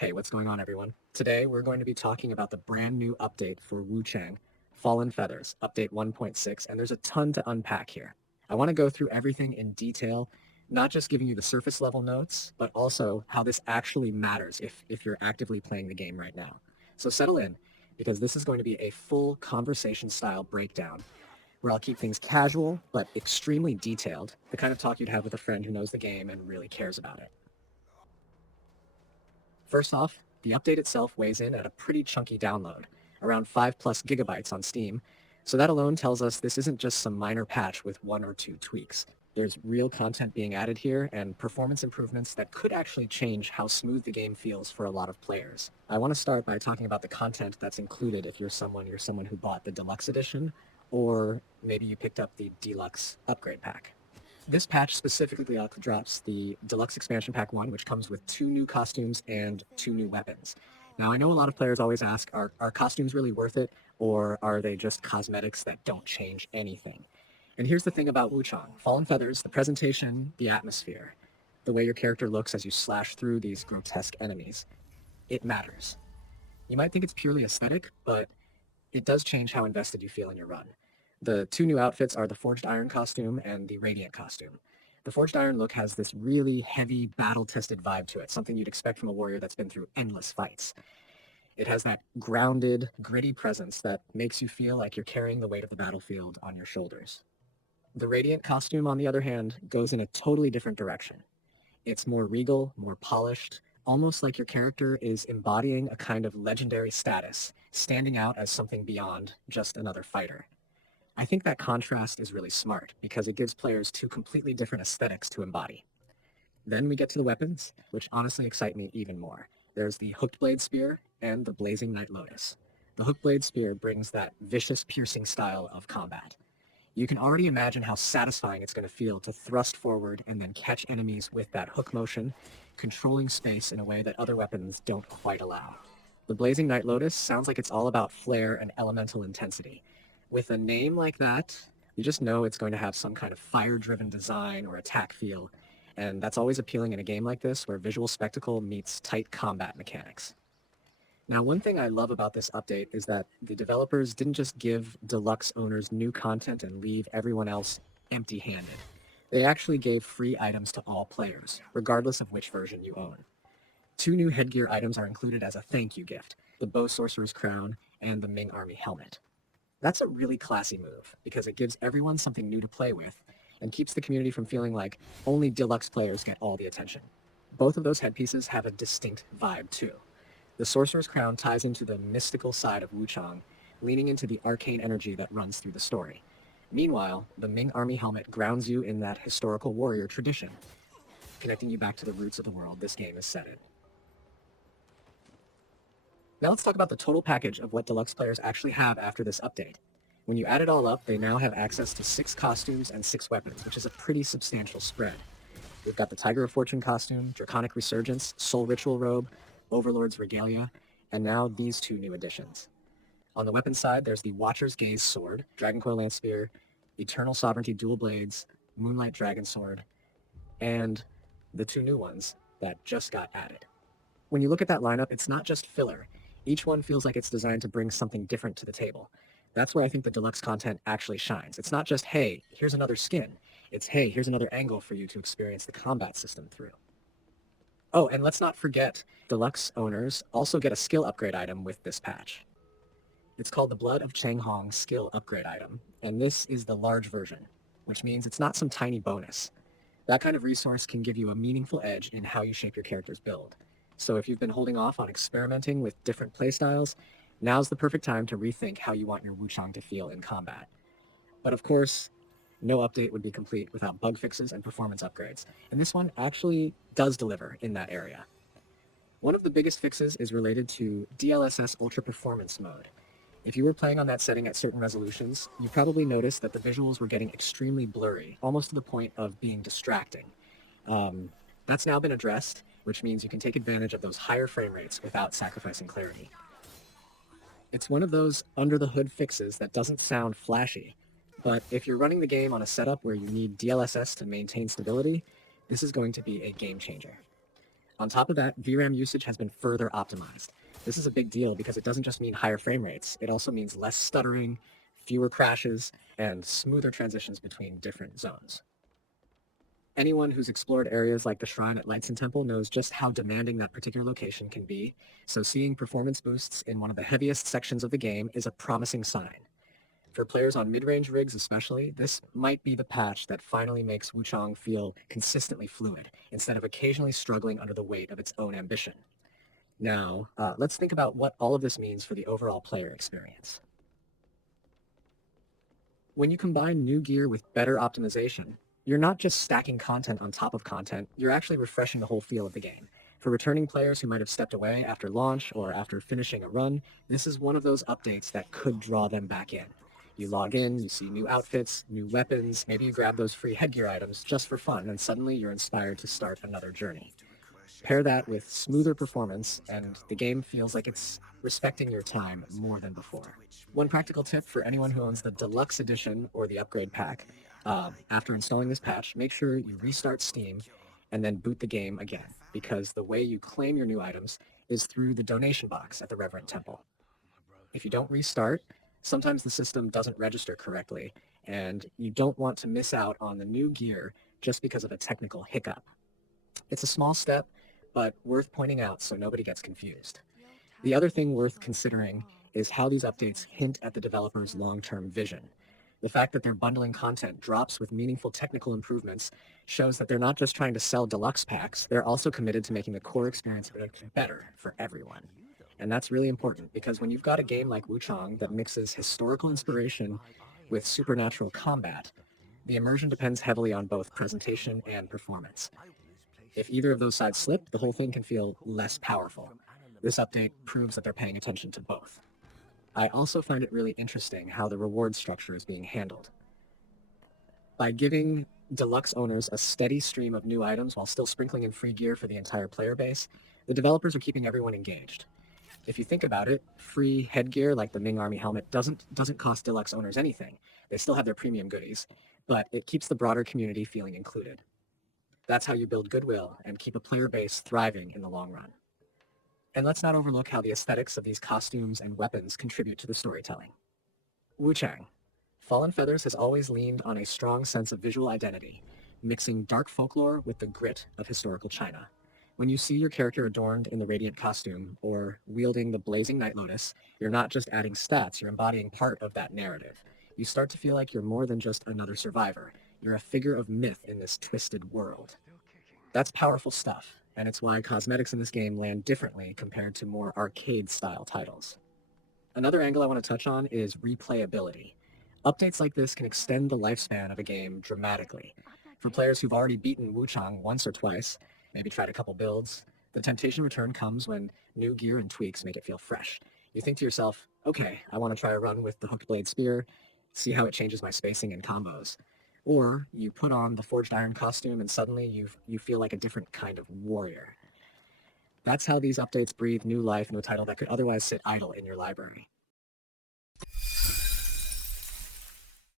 Hey, what's going on, everyone? Today, we're going to be talking about the brand new update for Wuchang, Fallen Feathers, Update 1.6, and there's a ton to unpack here. I want to go through everything in detail, not just giving you the surface level notes, but also how this actually matters if you're actively playing the game right now. So settle in, because this is going to be a full conversation-style breakdown, where I'll keep things casual, but extremely detailed, the kind of talk you'd have with a friend who knows the game and really cares about it. First off, the update itself weighs in at a pretty chunky download, around 5+ gigabytes on Steam, so that alone tells us this isn't just some minor patch with 1 or 2 tweaks. There's real content being added here and performance improvements that could actually change how smooth the game feels for a lot of players. I want to start by talking about the content that's included if you're someone who bought the Deluxe Edition, or maybe you picked up the Deluxe Upgrade Pack. This patch specifically drops the Deluxe Expansion Pack 1, which comes with 2 new costumes and 2 new weapons. Now, I know a lot of players always ask, are costumes really worth it, or are they just cosmetics that don't change anything? And here's the thing about Wuchang. Fallen Feathers, the presentation, the atmosphere, the way your character looks as you slash through these grotesque enemies, it matters. You might think it's purely aesthetic, but it does change how invested you feel in your run. The 2 new outfits are the Forged Iron costume and the Radiant costume. The Forged Iron look has this really heavy, battle-tested vibe to it, something you'd expect from a warrior that's been through endless fights. It has that grounded, gritty presence that makes you feel like you're carrying the weight of the battlefield on your shoulders. The Radiant costume, on the other hand, goes in a totally different direction. It's more regal, more polished, almost like your character is embodying a kind of legendary status, standing out as something beyond just another fighter. I think that contrast is really smart because it gives players 2 completely different aesthetics to embody. Then we get to the weapons, which honestly excite me even more. There's the Hooked Blade Spear and the Blazing Nightlotus. The Hooked Blade Spear brings that vicious, piercing style of combat. You can already imagine how satisfying it's going to feel to thrust forward and then catch enemies with that hook motion, controlling space in a way that other weapons don't quite allow. The Blazing Nightlotus sounds like it's all about flair and elemental intensity. With a name like that, you just know it's going to have some kind of fire-driven design or attack feel, and that's always appealing in a game like this where visual spectacle meets tight combat mechanics. Now, one thing I love about this update is that the developers didn't just give Deluxe owners new content and leave everyone else empty-handed. They actually gave free items to all players, regardless of which version you own. 2 new headgear items are included as a thank you gift, the Bow Sorcerer's Crown and the Ming Army Helmet. That's a really classy move, because it gives everyone something new to play with, and keeps the community from feeling like only Deluxe players get all the attention. Both of those headpieces have a distinct vibe, too. The Sorcerer's Crown ties into the mystical side of Wuchang, leaning into the arcane energy that runs through the story. Meanwhile, the Ming Army Helmet grounds you in that historical warrior tradition, connecting you back to the roots of the world this game is set in. Now let's talk about the total package of what Deluxe players actually have after this update. When you add it all up, they now have access to 6 costumes and 6 weapons, which is a pretty substantial spread. We've got the Tiger of Fortune costume, Draconic Resurgence, Soul Ritual Robe, Overlord's Regalia, and now these 2 new additions. On the weapon side, there's the Watcher's Gaze Sword, Dragoncoil Lance Spear, Eternal Sovereignty Dual Blades, Moonlight Dragon Sword, and the 2 new ones that just got added. When you look at that lineup, it's not just filler. Each one feels like it's designed to bring something different to the table. That's where I think the Deluxe content actually shines. It's not just, hey, here's another skin. It's, hey, here's another angle for you to experience the combat system through. Oh, and let's not forget, Deluxe owners also get a skill upgrade item with this patch. It's called the Blood of Chang Hong skill upgrade item, and this is the large version, which means it's not some tiny bonus. That kind of resource can give you a meaningful edge in how you shape your character's build. So if you've been holding off on experimenting with different playstyles, now's the perfect time to rethink how you want your Wuchang to feel in combat. But of course, no update would be complete without bug fixes and performance upgrades, and this one actually does deliver in that area. One of the biggest fixes is related to DLSS Ultra Performance mode. If you were playing on that setting at certain resolutions, you probably noticed that the visuals were getting extremely blurry, almost to the point of being distracting. That's now been addressed, which means you can take advantage of those higher frame rates without sacrificing clarity. It's one of those under-the-hood fixes that doesn't sound flashy, but if you're running the game on a setup where you need DLSS to maintain stability, this is going to be a game changer. On top of that, VRAM usage has been further optimized. This is a big deal because it doesn't just mean higher frame rates, it also means less stuttering, fewer crashes, and smoother transitions between different zones. Anyone who's explored areas like the Shrine at Lightson Temple knows just how demanding that particular location can be, so seeing performance boosts in one of the heaviest sections of the game is a promising sign. For players on mid-range rigs especially, this might be the patch that finally makes Wuchang feel consistently fluid, instead of occasionally struggling under the weight of its own ambition. Now, let's think about what all of this means for the overall player experience. When you combine new gear with better optimization, you're not just stacking content on top of content, you're actually refreshing the whole feel of the game. For returning players who might have stepped away after launch or after finishing a run, this is one of those updates that could draw them back in. You log in, you see new outfits, new weapons, maybe you grab those free headgear items just for fun, and suddenly you're inspired to start another journey. Pair that with smoother performance, and the game feels like it's respecting your time more than before. One practical tip for anyone who owns the Deluxe Edition or the Upgrade Pack, after installing this patch, make sure you restart Steam and then boot the game again, because the way you claim your new items is through the donation box at the Reverend Temple. If you don't restart, sometimes the system doesn't register correctly, and you don't want to miss out on the new gear just because of a technical hiccup. It's a small step, but worth pointing out so nobody gets confused. The other thing worth considering is how these updates hint at the developer's long-term vision. The fact that they're bundling content drops with meaningful technical improvements shows that they're not just trying to sell deluxe packs, they're also committed to making the core experience better for everyone. And that's really important, because when you've got a game like Wuchang that mixes historical inspiration with supernatural combat, the immersion depends heavily on both presentation and performance. If either of those sides slip, the whole thing can feel less powerful. This update proves that they're paying attention to both. I also find it really interesting how the reward structure is being handled. By giving deluxe owners a steady stream of new items while still sprinkling in free gear for the entire player base, the developers are keeping everyone engaged. If you think about it, free headgear like the Ming Army helmet doesn't cost deluxe owners anything. They still have their premium goodies, but it keeps the broader community feeling included. That's how you build goodwill and keep a player base thriving in the long run. And let's not overlook how the aesthetics of these costumes and weapons contribute to the storytelling. Wuchang. Fallen Feathers has always leaned on a strong sense of visual identity, mixing dark folklore with the grit of historical China. When you see your character adorned in the radiant costume or wielding the Blazing Nightlotus, you're not just adding stats, you're embodying part of that narrative. You start to feel like you're more than just another survivor. You're a figure of myth in this twisted world. That's powerful stuff, and it's why cosmetics in this game land differently compared to more arcade-style titles. Another angle I want to touch on is replayability. Updates like this can extend the lifespan of a game dramatically. For players who've already beaten Wuchang once or twice, maybe tried a couple builds, the temptation return comes when new gear and tweaks make it feel fresh. You think to yourself, okay, I want to try a run with the hooked blade spear, see how it changes my spacing and combos. Or you put on the forged iron costume and suddenly you feel like a different kind of warrior. That's how these updates breathe new life into a title that could otherwise sit idle in your library.